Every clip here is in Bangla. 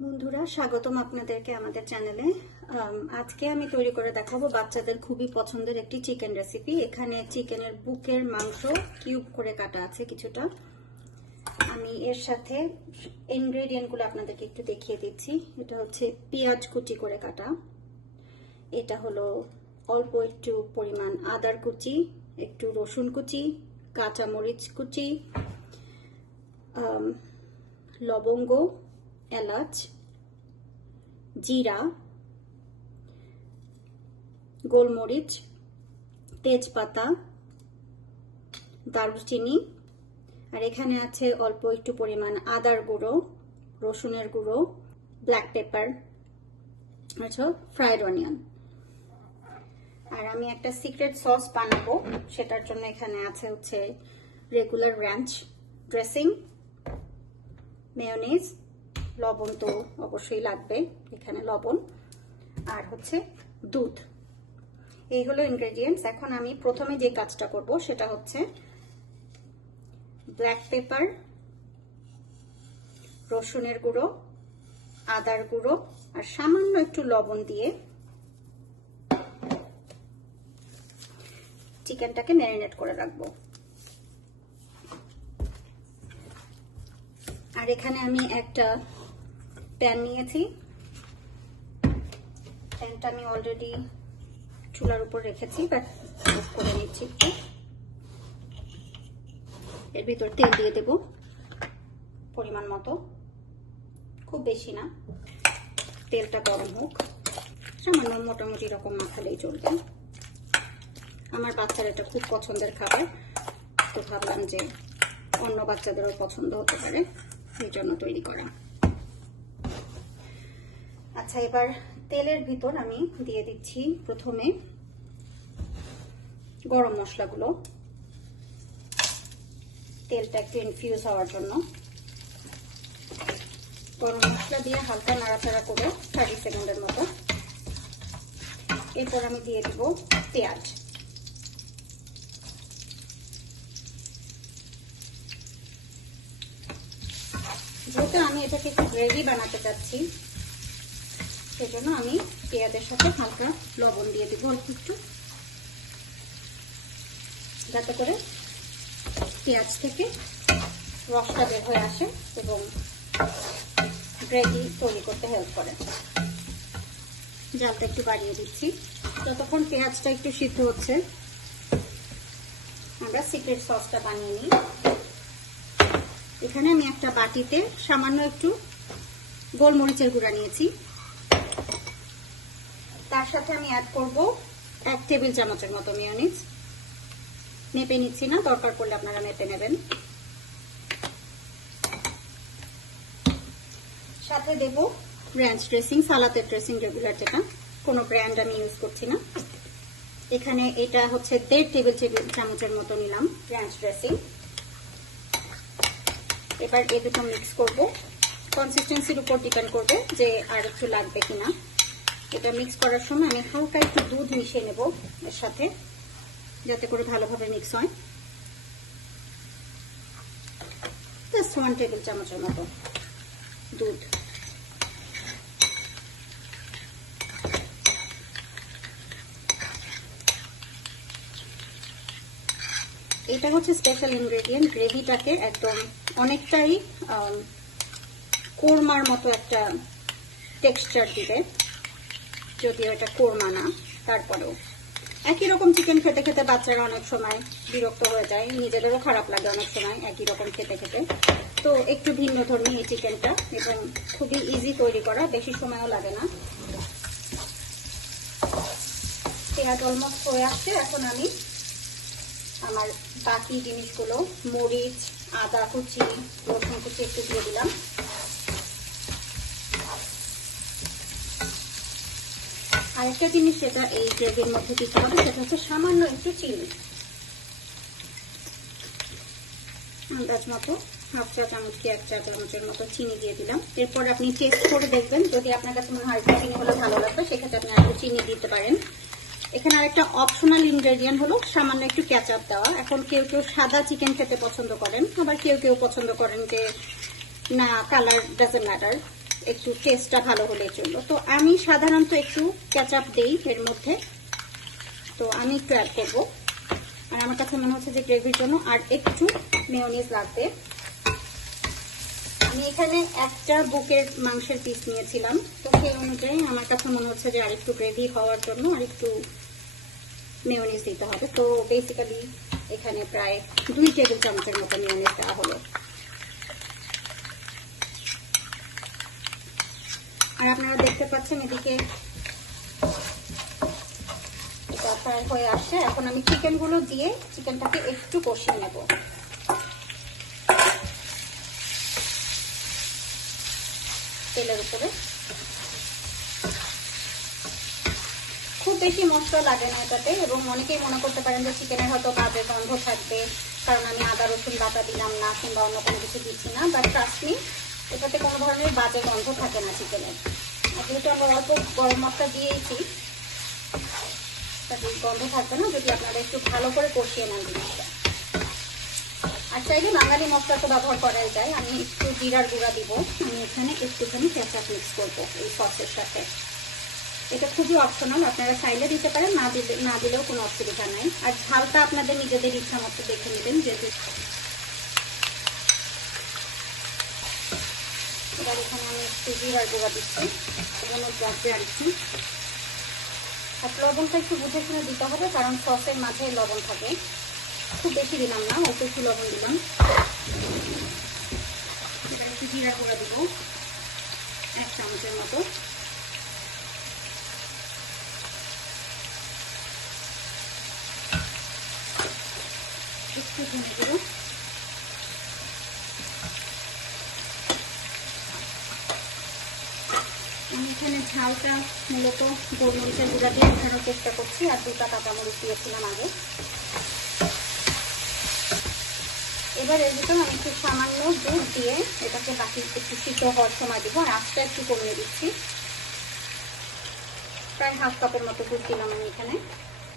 বন্ধুরা স্বাগতম আপনাদেরকে আমাদের চ্যানেলে। আজকে আমি তৈরি করে দেখাবো বাচ্চাদের খুবই পছন্দের একটি চিকেন রেসিপি। এখানে চিকেনের বুকের মাংস কিউব করে কাটা আছে কিছুটা। আমি এর সাথে ইনগ্রেডিয়েন্টগুলো আপনাদেরকে একটু দেখিয়ে দিচ্ছি। এটা হচ্ছে পেঁয়াজ কুচি করে কাটা, এটা হলো অল্প একটু পরিমাণ আদার কুচি, একটু রসুন কুচি, কাঁচা মরিচ কুচি, লবঙ্গ, এলাচ, জিরা, গোলমরিচ, তেজপাতা, দারুচিনি, আর এখানে আছে অল্প একটু পরিমাণ আদার গুঁড়ো, রসুনের গুঁড়ো, ব্ল্যাক পেপার, আচ্ছা ফ্রাইড অনিয়ন। আর আমি একটা সিক্রেট সস বানাবো, সেটার জন্য এখানে আছে হচ্ছে রেগুলার র্যাঞ্চ ড্রেসিং, মেয়োনিজ, লবণ তো অবশ্যই লাগবে, এখানে লবণ, আর হচ্ছে দুধ। এই হলো ইনগ্রেডিয়েন্টস। এখন আমি প্রথমে যে কাজটা করব সেটা হচ্ছে ব্ল্যাক পেপার, রসুনের গুঁড়ো, আদার গুঁড়ো আর সামান্য একটু লবণ দিয়ে চিকেনটাকে ম্যারিনেট করে রাখবো। আর এখানে আমি একটা প্যান নিয়েছি। প্যানটা আমি অলরেডি চুলার উপর রেখেছি, বাট অফ করে নিচ্ছি একটু। এর ভিতর তেল দিয়ে দেব পরিমাণ মতো, খুব বেশি না। তেলটা গরম হোক, সামান্য মোটামুটি রকম মাখালেই চলবে। আমার বাচ্চার এটা খুব পছন্দের খাবার, তো ভাবলাম যে অন্য বাচ্চাদেরও পছন্দ হতে পারে, এই জন্য তৈরি করা। আচ্ছা, এবার তেলের ভিতর আমি দিয়ে দিচ্ছি প্রথমে গরম মশলাগুলো, তেলটা একটু ইনফিউজ হওয়ার জন্য। গরম মশলা দিয়ে হালকা নাড়াচাড়া করে 30 সেকেন্ডের মতো। এরপর আমি দিয়ে দিব পেঁয়াজ। যেহেতু আমি এটাকে একটু গ্রেভি বানাতে চাচ্ছি, সেজন্য আমি পেঁয়াজের সাথে হালকা লবণ দিয়ে দিব অল্প একটু, যাতে করে পেঁয়াজ থেকে রসটা বের হয়ে আসে এবং গ্রেভি তৈরি করতে হেল্প করে। জালটা একটু বাড়িয়ে দিচ্ছি। যতক্ষণ পেঁয়াজটা একটু সিদ্ধ হচ্ছে, আমরা সিক্রেট সসটা বানিয়ে নিই। এখানে আমি একটা বাটিতে সামান্য একটু গোলমরিচের গুঁড়া নিয়েছি। তার সাথে আমি অ্যাড করব 1 টেবিল চামচের মতো মেয়োনিজ। মেপে নিচ্ছি না, দরকার পড়লে আপনারা মেপে নেবেন। সাথে দেব র্যাঞ্চ ড্রেসিং, সালাতের ড্রেসিং রেগুলার, যেটা কোনো ব্র্যান্ড আমি ইউজ করছি না। এখানে এটা হচ্ছে 1.5 টেবিল চামচের মতো নিলাম র্যাঞ্চ ড্রেসিং। এবার এই দুটো মিক্স করব। কনসিস্টেন্সির উপর ডিপেন্ড করবে যে আর একটু লাগবে কিনা। এটা মিক্স করার সময় আমি হালকা একটু দুধ মিশিয়ে নেব এর সাথে, যাতে করে ভালোভাবে মিক্স হয়। জাস্ট 1 টেবিল চামচের মতো দুধ। এটা হচ্ছে স্পেশাল ইনগ্রেডিয়েন্ট, গ্রেভিটাকে একদম অনেকটাই কোরমার মতো একটা টেক্সচার দিবে। যদিও এটা কোরমা না, তারপরেও একই রকম চিকেন খেতে খেতে বাচ্চারা অনেক সময় বিরক্ত হয়ে যায়, নিজেদেরও খারাপ লাগে অনেক সময় একই রকম খেতে খেতে। তো একটু ভিন্ন ধর্মী এই চিকেনটা, এবং খুবই ইজি তৈরি করা, বেশি সময়ও লাগে না। পেঁয়াজ অলমোস্ট হয়ে আসছে। এখন আমি আমার বাকি জিনিসগুলো, মরিচ, আদা কুচি, রসুন কুচি একটু দিয়ে দিলাম। আরেকটা জিনিস যেটা এই গ্রেভির মধ্যে দিতে হবে, সেটা হচ্ছে সামান্য একটু চিনি, আন্দাজ মতো 1/2 চা চামচ কি 1 চা চামচের মতো চিনি দিয়ে দিলাম। এরপর আপনি টেস্ট করে দেখবেন, যদি আপনার কাছে মনে হয় চিনি হলে ভালো লাগবে, সেক্ষেত্রে আপনি আরেকটু চিনি দিতে পারেন। এখানে আরেকটা অপশনাল ইনগ্রেডিয়েন্ট হলো সামান্য একটু কেচাপ দেওয়া। এখন কেউ কেউ সাদা চিকেন খেতে পছন্দ করেন, আবার কেউ কেউ পছন্দ করেন যে না, কালার ডাজন্ট ম্যাটার, একটু টেস্টটা ভালো হলে চলবে। তো আমি সাধারণত একটু কেচাপ দেই এর মধ্যে, তো আমি একটু অ্যাড করবো। আর আমার কাছে মনে হচ্ছে যে গ্রেভির জন্য আর একটু মেয়োনিজ লাগবে। আমি এখানে একটা বুকের মাংসের পিস নিয়েছিলাম, তো সেই অনুযায়ী আমার কাছে মনে হচ্ছে যে আরেকটু গ্রেভি হওয়ার জন্য আরেকটু মেয়োনিজ দিতে হবে। তো বেসিক্যালি এখানে প্রায় 2 টেবিল চামচের মতো মেয়োনিজ দেওয়া হলো। আর আপনারা দেখতে পাচ্ছেন এদিকে এটা ফ্রাই হয়ে আসছে। এখন আমি চিকেনগুলো দিয়ে চিকেনটাকে একটু কষিয়ে নেব। তেলের উপরে খুব বেশি মশলা লাগে না এটাতে, এবং অনেকেই মনে করতে পারেন যে চিকেনের হয়তো বাজে গন্ধ থাকবে কারণ আমি আদা রসুন বাটা দিলাম না কিংবা অন্য কোনো কিছু দিচ্ছি না, বাট ট্রাস্ট মি, এটাতে কোনো ধরনের বাজে গন্ধ থাকে না চিকেনের। আর যেহেতু আমরা অল্প গরম মশলা দিয়েছি, তাতে গন্ধ থাকবে না যদি আপনারা একটু ভালো করে কষিয়ে নেন জিনিসটা। আর চাইলে বাঙালি মশলা তো ব্যবহার করাই যায়। আমি একটু জিরার গুঁড়া দিব, আমি এখানে একটুখানি কেচাপ মিক্স করবো এই সসের সাথে। এটা খুবই অপশনাল, আপনারা চাইলে দিতে পারেন, না দিলেও কোনো অসুবিধা নাই। আর ঝালটা আপনাদের নিজেদের ইচ্ছা মতো দেখে নেবেন। যেহেতু এবার এখানে আমি একটু জিরার গুঁড়া দিচ্ছি, দিচ্ছি। আর লবণটা একটু বুঝে শুনে দিতে হবে কারণ সসের মাঝে লবণ থাকে। খুব বেশি দিলাম না, অল্প একটু লবণ দিলাম। এবার একটু জিরার গুঁড়া দিব 1 চামচের মতো। একটু ধনে গুঁড়ো, আমি এখানে ঝালটা মূলত গোলমরিচের গুঁড়া দিয়ে মেশানোর চেষ্টা করছি, আর 2টা কাঁচামরিচ দিয়েছিলাম আগে। এবার এর ভিতরে আমি একটু সামান্য দুধ দিয়ে এটাকে বাকি একটু সিদ্ধ হওয়ার সময় দিব, আর আঁচটা একটু কমিয়ে দিচ্ছি। প্রায় 1/2 কাপের মতো দুধ দিলাম আমি এখানে।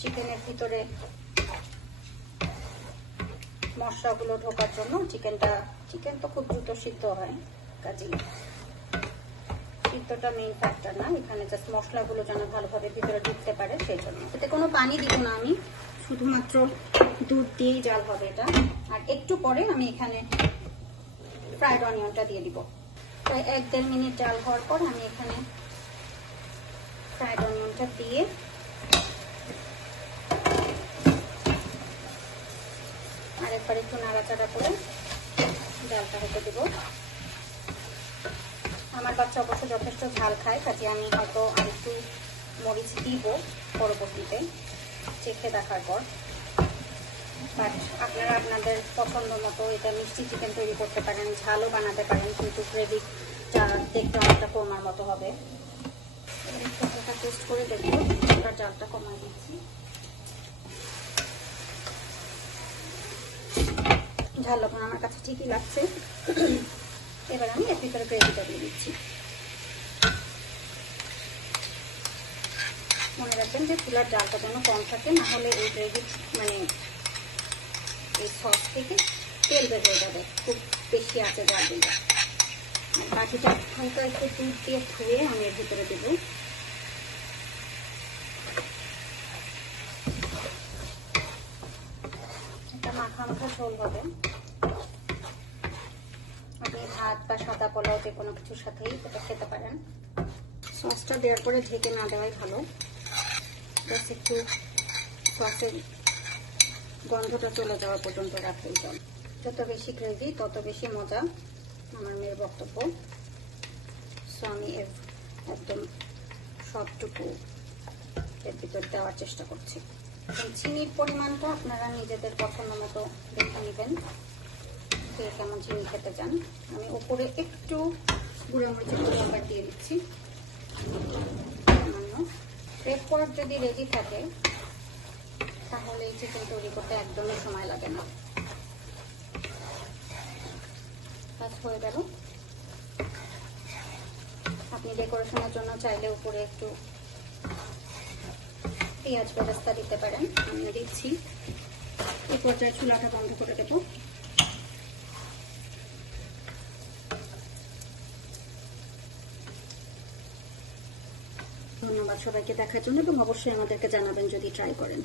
চিকেনের ভিতরে মশলাগুলো ঢোকার জন্য, চিকেন তো খুব দ্রুত সিদ্ধ হয়, কাজেই সিদ্ধটা মেইন ফ্যাক্টর না, এখানে জাস্ট মশলাগুলো যেন ভালোভাবে ভিতরে ঢুকতে পারে সেই জন্য। এতে কোনো পানি দিব না আমি, শুধুমাত্র দুধ দিয়েই জাল হবে এটা। আর একটু পরে আমি এখানে ফ্রাইড অনিয়নটা দিয়ে দিব। প্রায় 1-1.5 মিনিট জাল হওয়ার পর আমি এখানে ফ্রাইড অনিয়নটা দিয়ে আরেকবার একটু নাড়াচাড়া করে জালটা হতে দেব। আমার বাচ্চা অবশ্য যথেষ্ট ঝাল খায়, কাজে আমি হয়তো আরেকটু মরিচ দিব পরবর্তীতে চেখে দেখার পর। বাট আপনারা আপনাদের পছন্দ মতো এটা মিষ্টি চিকেন তৈরি করতে পারেন, ঝালও বানাতে পারেন, কিন্তু গ্রেভি দেখতে অনেকটা কমার মতো হবে। একটু টেস্ট করে দেখবো, জালটা কমাই দিচ্ছি। ঝাল লবণ আমার কাছে ঠিকই লাগছে। এবার আমি এর ভিতরে গ্রেভিটা দিয়ে দিচ্ছি। মনে রাখবেন যে চুলার জালটা যেন কম থাকে, না হলে এই গ্রেভি মানে এই সস থেকে তেল বের হয়ে যাবে খুব বেশি আছে জাল দিলে। আর বাকিটা হালকা একটু দুধ দিয়ে ধুয়ে আমি এর ভিতরে দেব। এটা মাখা মাখা ঝোল হবে, আপনি ভাত বা সাদা পোলাও যে কোনো কিছুর সাথেই এটা খেতে পারেন। সসটা দেওয়ার পরে ঢেকে না দেওয়াই ভালো, জাস্ট একটু সসের গন্ধটা চলে যাওয়া পর্যন্ত রাখলেই চল। যত বেশি গ্রেভি তত বেশি মজা, আমার মেয়ের বক্তব্য। সো আমি একদম সবটুকু এর ভিতর দেওয়ার চেষ্টা করছি। চিনির পরিমাণটা আপনারা নিজেদের পছন্দ মতো দেখে নেবেন, কে কেমন চিনি খেতে চান। আমি উপরে একটু গুঁড়ো মরিচের পাউডার দিয়ে দিচ্ছি সামান্য। ব্রেকফাস্ট যদি রেডি থাকে তাহলে এই চিকেন তৈরি করতে একদমই সময় লাগে না। কাজ হয়ে গেল। আপনি ডেকোরেশনের জন্য চাইলে উপরে একটু পেঁয়াজ বেরেস্তা দিতে পারেন, আমি দিচ্ছি। এই পর্যায়ে চুলাটা বন্ধ করে দেব। ধন্যবাদ সবাইকে দেখার জন্য এবং অবশ্যই আমাদেরকে জানাবেন যদি ট্রাই করেন।